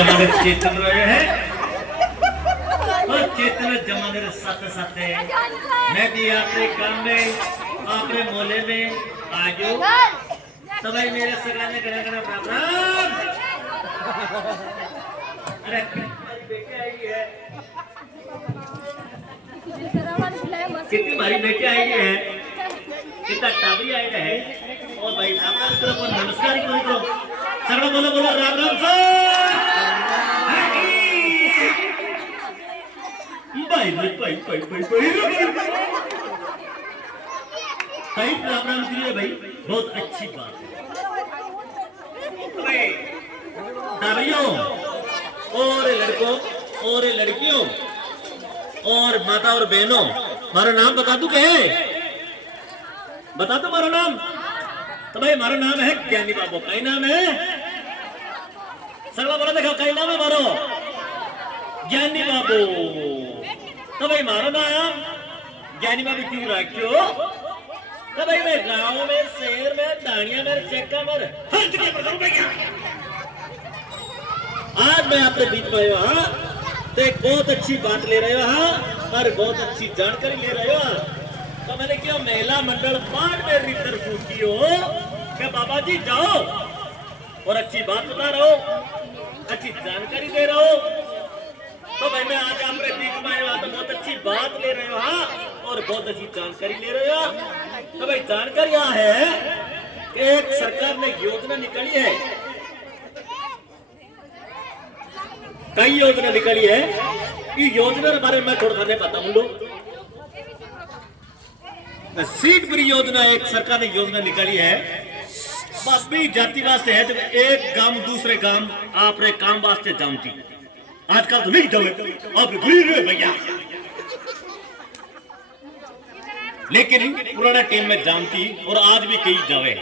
हमारे चेतन रहे हैं और चेतन जमाने रे साथ साथ मैं भी आपरे काम में आपरे मोले में आजो सबाई मेरे सगाने करा करा प्राप्त अरे बेटे आई है कितनी भारी बेटे आई है कितना टाबरी आई है और भाई आपका तरफ नमस्कार ही करो सर्व बोलो बोलो राम राम सर भाई राम राम करिए भाई बहुत अच्छी बात है भाइयों और लड़कों और लड़कियों और माता और बहनों मारा नाम बता दू के बता दो मारा नाम तो भाई हमारा नाम है ज्ञानी बाबू कई नाम है सर्वा बोला देखो कई नाम है मारो ज्ञानी बाबू तो भाई मारो नाम ज्ञानी बाबू क्यों रखो तो भाई मैं गांव में शहर में दानिया में चेका में हर जगह पर भैया आज मैं आपके बीच में आया हाँ तो एक बहुत अच्छी बात ले रहे हो हाँ और बहुत अच्छी जानकारी ले रहे हो तो मैंने क्या महिला मंडल पाठ में रितर पूछी हो क्या बाबा जी जाओ और अच्छी बात बता रहा हो अच्छी जानकारी दे रहा हो तो भाई मैं आज आपके बीच में आया तो बहुत अच्छी बात ले रहे हो हाँ और बहुत अच्छी जानकारी ले रहे हो तो भाई जानकारी यहाँ है कि एक सरकार ने योजना निकाली है कई योजना निकाली है कि योजना के बारे में थोड़ा सा पता बोलो सीट फ्री योजना एक सरकार ने योजना निकाली है बाबी जाति वास्ते है जब एक गांव दूसरे गांव आपरे काम वास्ते जामती आजकल तो नहीं जावे आप भैया लेकिन पुराना टाइम में जानती और आज भी कई जावे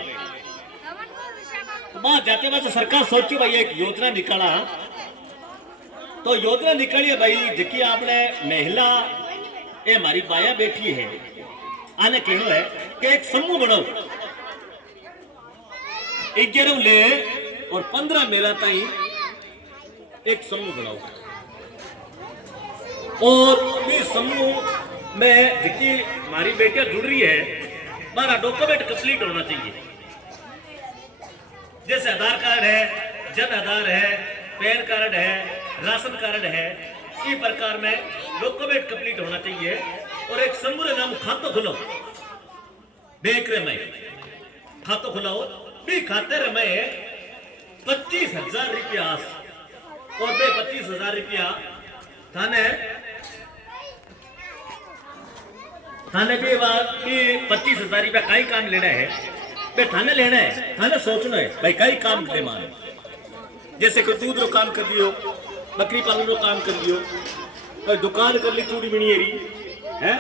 बात जाते वैसे सरकार सोची भाई एक योजना निकाला तो योजना निकाली है भाई जिकी आपने महिला ये हमारी बाया बैठी है आने कहना है कि एक समूह बनाओ 11 ले और 15 मेला ताई एक समूह बनाओ और इस समूह में जिकी हमारी बेटियां जुड़ रही है हमारा डॉक्यूमेंट कंप्लीट होना चाहिए जैसे आधार कार्ड है जन आधार है पैन कार्ड है राशन कार्ड है इस प्रकार में डॉक्यूमेंट कंप्लीट होना चाहिए और एक समूह नाम खातो खुलो बैंक रे में खातो खुलाओ भी खाते रे में 25,000 रुपया और बे 25,000 रुपया थाने थाने भी 25,000 रुपया कई काम लेना है बे थाने लेना है थाने सोचना है भाई कई काम ले मान जैसे कोई दूध रो काम कर लियो बकरी पालन रो काम कर लियो कोई दुकान कर ली चूड़ी बनिएरी है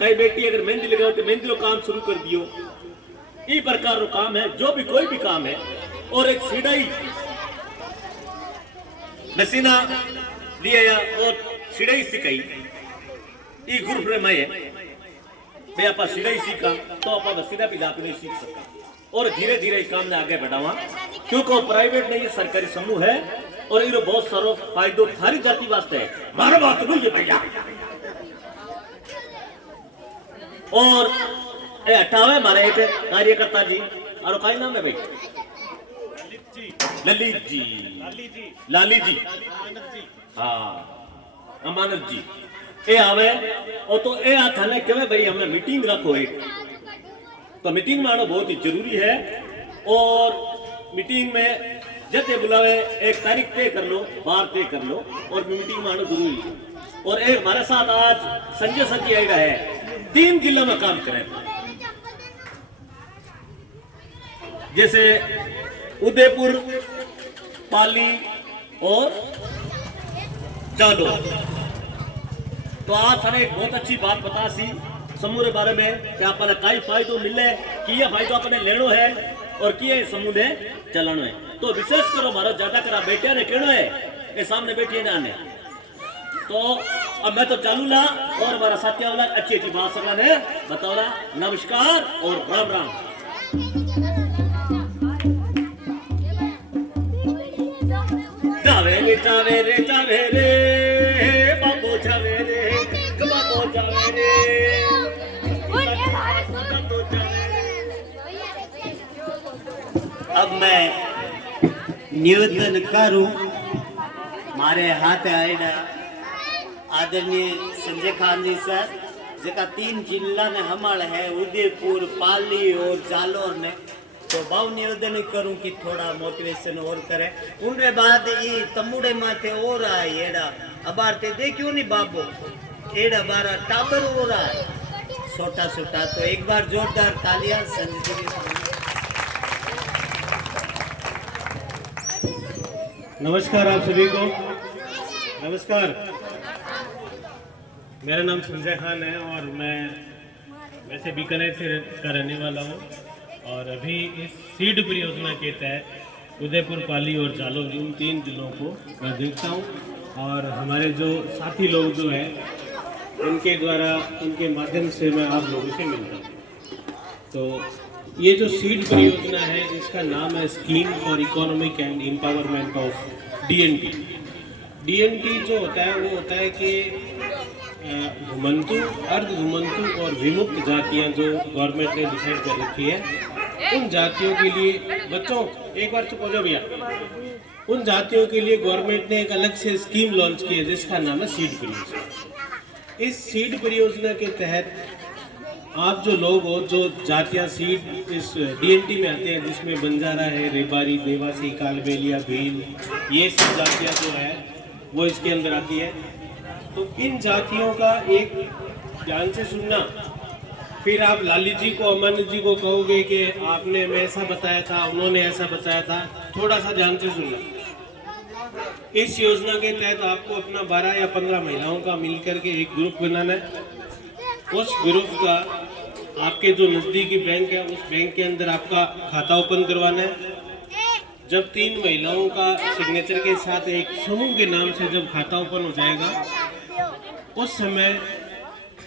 कई बेटी अगर मेहंदी लगाओ तो मेहंदी रो काम शुरू कर दियो इस प्रकार रो काम है जो भी कोई भी काम है और एक सिड़ाई नसीना लिया या और सिड़ाई सिखाई ई ग्रुप रे मैं भाई आप सिड़ाई सीखा तो आप नसीना भी लाभ नहीं सीख सकता और धीरे धीरे काम में आगे बढ़ावा क्योंकि वो प्राइवेट नहीं सरकारी समूह है और ये बहुत सारो फायदो थारी जाति वास्ते है मारो बात नहीं है भैया और ए हटावे मारे एक कार्यकर्ता जी और काय नाम है भाई ललित जी लाली जी हाँ अमानत जी ए आवे और तो ए थाने कहे भाई हमने मीटिंग रखो एक तो मीटिंग में आना बहुत ही जरूरी है और मीटिंग में जब ये बुलावे एक तारीख तय कर लो बार तय कर लो और मीटिंग में आना जरूरी है और एक हमारे साथ आज संजय सर जी आएगा है 3 जिलों में काम करें जैसे उदयपुर पाली और जालौर तो आज थाने एक बहुत अच्छी बात बता सी समूह के बारे में कि अपने कई फायदो मिले किए फायदो अपने लेनो है और किए समूह ने चलानो है तो विशेष करो हमारा ज्यादा करा बेटिया ने कहना है कि सामने बैठिए ना आने तो अब मैं तो चालू ला और हमारा साथी वाला अच्छी अच्छी बात सकला ने बताओ ला नमस्कार और राम राम जावे रे जावे रे बाबू जावे रे बाबू जावे रे। अब मैं निवेदन करूं मारे हाथ आएगा आदरणीय संजय खान जी सर जका 3 जिला ने हमारे है उदयपुर पाली और जालोर ने तो बहु निवेदन करूं कि थोड़ा मोटिवेशन और करे। उनके बाद ये तमुड़े माथे और आए एड़ा अबार ते देखियो नहीं बाबू एड़ा बारा टाबर हो रहा है छोटा छोटा। तो एक बार जोरदार तालियां संजय जी। नमस्कार आप सभी को। नमस्कार, मेरा नाम संजय खान है और मैं वैसे बीकानेर से का रहने वाला हूँ और अभी इस सीड परियोजना के तहत उदयपुर पाली और जालोर इन 3 जिलों को मैं देखता हूँ और हमारे जो साथी लोग जो हैं उनके द्वारा उनके माध्यम से मैं आप लोगों से मिलता हूँ। तो ये जो सीड परियोजना है इसका नाम है scheme for economic and empowerment of DNT। DNT जो होता है वो होता है कि घुमंतु अर्ध घुमंतु और विमुक्त जातियां जो गवर्नमेंट ने डिसाइड कर रखी है उन जातियों के लिए बच्चों एक बार चुप हो जाओ भैया। उन जातियों के लिए गवर्नमेंट ने एक अलग से स्कीम लॉन्च की है जिसका नाम है सीड परियोजना। इस सीड परियोजना के तहत आप जो लोग हो जो जातियां सीड इस DNT में आते हैं जिसमें बंजारा है रेबारी देवासी कालबेलिया भील ये सब जातियां जो है वो इसके अंदर आती है। तो इन जातियों का एक ध्यान से सुनना, फिर आप लाली जी को अमन जी को कहोगे कि आपने हमें ऐसा बताया था उन्होंने ऐसा बताया था, थोड़ा सा ध्यान से सुनना। इस योजना के तहत आपको अपना 12 या 15 महिलाओं का मिलकर के एक ग्रुप बनाना है। उस ग्रुप का आपके जो नज़दीकी बैंक है उस बैंक के अंदर आपका खाता ओपन करवाना है। जब 3 महिलाओं का सिग्नेचर के साथ एक समूह के नाम से जब खाता ओपन हो जाएगा उस समय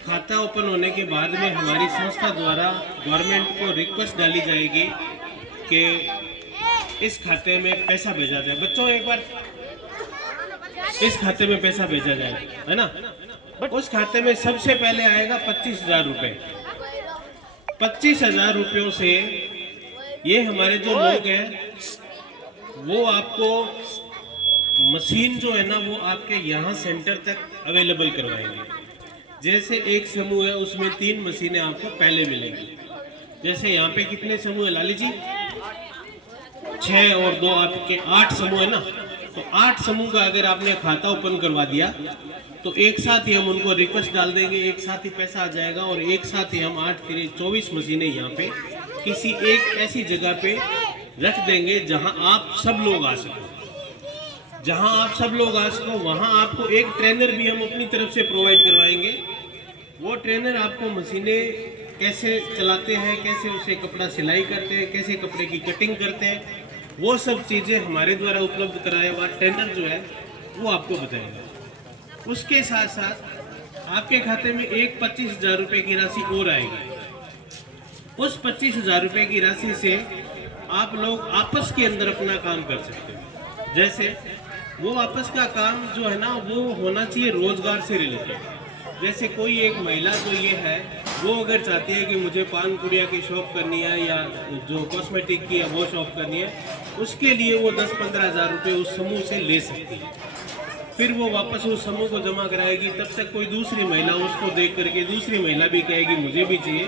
खाता ओपन होने के बाद में हमारी संस्था द्वारा गवर्नमेंट को रिक्वेस्ट डाली जाएगी कि इस खाते में पैसा भेजा जाए। बच्चों एक बार इस खाते में पैसा भेजा जाए है ना। उस खाते में सबसे पहले आएगा 25,000 रुपये। 25,000 रुपयों से ये हमारे जो लोग हैं वो आपको मशीन जो है ना वो आपके यहाँ सेंटर तक अवेलेबल करवाएंगे। जैसे एक समूह है उसमें 3 मशीनें आपको पहले मिलेंगी। जैसे यहाँ पे कितने समूह है लाली जी? 6 और 2 आपके 8 समूह है ना। तो 8 समूह का अगर आपने खाता ओपन करवा दिया तो एक साथ ही हम उनको रिक्वेस्ट डाल देंगे, एक साथ ही पैसा आ जाएगा और एक साथ ही हम 8-24 मशीनें यहाँ पे किसी एक ऐसी जगह पे रख देंगे जहाँ आप सब लोग आ सको। जहाँ आप सब लोग आ सको वहाँ आपको एक ट्रेनर भी हम अपनी तरफ से प्रोवाइड करवाएंगे। वो ट्रेनर आपको मशीनें कैसे चलाते हैं, कैसे उसे कपड़ा सिलाई करते हैं, कैसे कपड़े की कटिंग करते हैं, वो सब चीज़ें हमारे द्वारा उपलब्ध कराया हुआ ट्रेनर जो है वो आपको बताएगा। उसके साथ साथ आपके खाते में एक 25,000 रुपये की राशि और आएगी। उस 25,000 रुपये की राशि से आप लोग आपस के अंदर अपना काम कर सकते हैं। जैसे वो आपस का काम जो है ना वो होना चाहिए रोजगार से रिलेटेड। जैसे कोई एक महिला जो ये है वो अगर चाहती है कि मुझे पान पुड़िया की शॉप करनी है या जो कॉस्मेटिक की है वो शॉप करनी है, उसके लिए वो 10-15 हज़ार रुपये उस समूह से ले सकती है। फिर वो वापस उस समूह को जमा कराएगी। तब तक कोई दूसरी महिला उसको देख करके दूसरी महिला भी कहेगी मुझे भी चाहिए,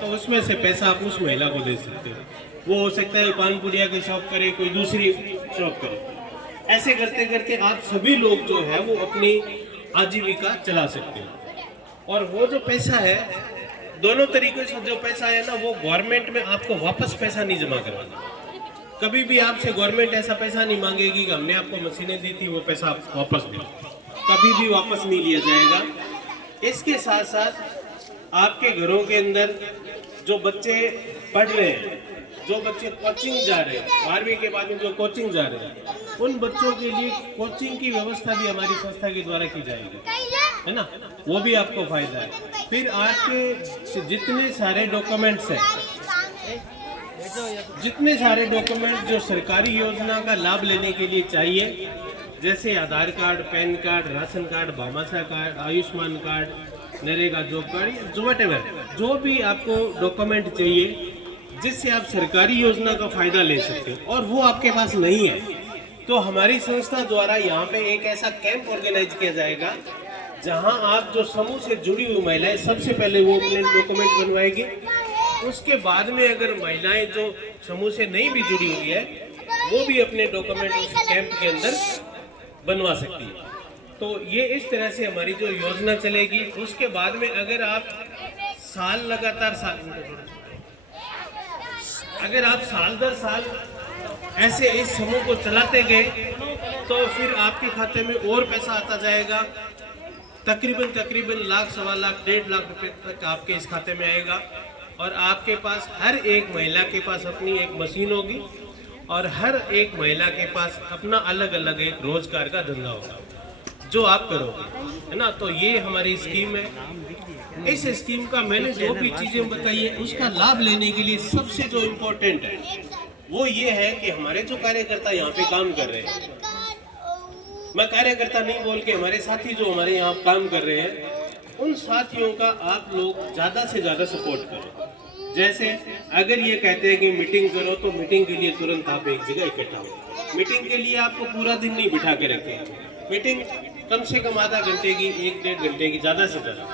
तो उसमें से पैसा आप उस महिला को दे सकते हो। वो हो सकता है पान पुड़िया की शॉप करे, कोई दूसरी शॉप करे। ऐसे करते करते आप सभी लोग जो है वो अपनी आजीविका चला सकते हो। और वो जो पैसा है दोनों तरीके से जो पैसा है ना वो गवर्नमेंट में आपको वापस पैसा नहीं जमा करवाना। कभी भी आपसे गवर्नमेंट ऐसा पैसा नहीं मांगेगी कि हमने आपको मशीनें दी थी वो पैसा आप वापस दो, कभी भी वापस नहीं लिया जाएगा। इसके साथ साथ आपके घरों के अंदर जो बच्चे पढ़ रहे हैं, जो बच्चे कोचिंग जा रहे हैं, 12वीं के बाद में जो कोचिंग जा रहे हैं, उन बच्चों के लिए कोचिंग की व्यवस्था भी हमारी संस्था के द्वारा की जाएगी, है ना। वो भी आपको फायदा है। फिर आपके जितने सारे डॉक्यूमेंट्स हैं, जितने सारे डॉक्यूमेंट जो सरकारी योजना का लाभ लेने के लिए चाहिए, जैसे Aadhaar card, PAN card, ration card, Bhamashah card, Ayushman card, NREGA job card, जो व्हाटएवर, जो भी आपको डॉक्यूमेंट चाहिए जिससे आप सरकारी योजना का फायदा ले सकते हो और वो आपके पास नहीं है, तो हमारी संस्था द्वारा यहाँ पे एक ऐसा कैंप ऑर्गेनाइज किया जाएगा जहाँ आप जो समूह से जुड़ी हुई महिलाएं सबसे पहले वो अपने डॉक्यूमेंट बनवाएगी। उसके बाद में अगर महिलाएं जो समूह से नहीं भी जुड़ी हुई है वो भी अपने डॉक्यूमेंट उस कैंप के अंदर बनवा सकती है। तो ये इस तरह से हमारी जो योजना चलेगी। उसके बाद में अगर आप साल दर साल ऐसे इस समूह को चलाते गए तो फिर आपके खाते में और पैसा आता जाएगा। तकरीबन लाख, सवा लाख, 1.5 लाख रुपए तक आपके इस खाते में आएगा और आपके पास हर एक महिला के पास अपनी एक मशीन होगी और हर एक महिला के पास अपना अलग अलग एक रोजगार का धंधा होगा जो आप करोगे, है ना। तो ये हमारी स्कीम है। इस स्कीम का मैंने जो भी चीजें बताई है उसका लाभ लेने के लिए सबसे जो इम्पोर्टेंट है वो ये है कि हमारे जो कार्यकर्ता यहाँ पे काम कर रहे हैं, मैं कार्यकर्ता नहीं बोल के हमारे साथी जो हमारे यहाँ काम कर रहे हैं, उन साथियों का आप लोग ज़्यादा से ज़्यादा सपोर्ट करो। जैसे अगर ये कहते हैं कि मीटिंग करो तो मीटिंग के लिए तुरंत आप एक जगह इकट्ठा हो। मीटिंग के लिए आपको पूरा दिन नहीं बिठा के रखेंगे, मीटिंग कम से कम आधा घंटे की, 1-1.5 घंटे की, ज़्यादा से ज़्यादा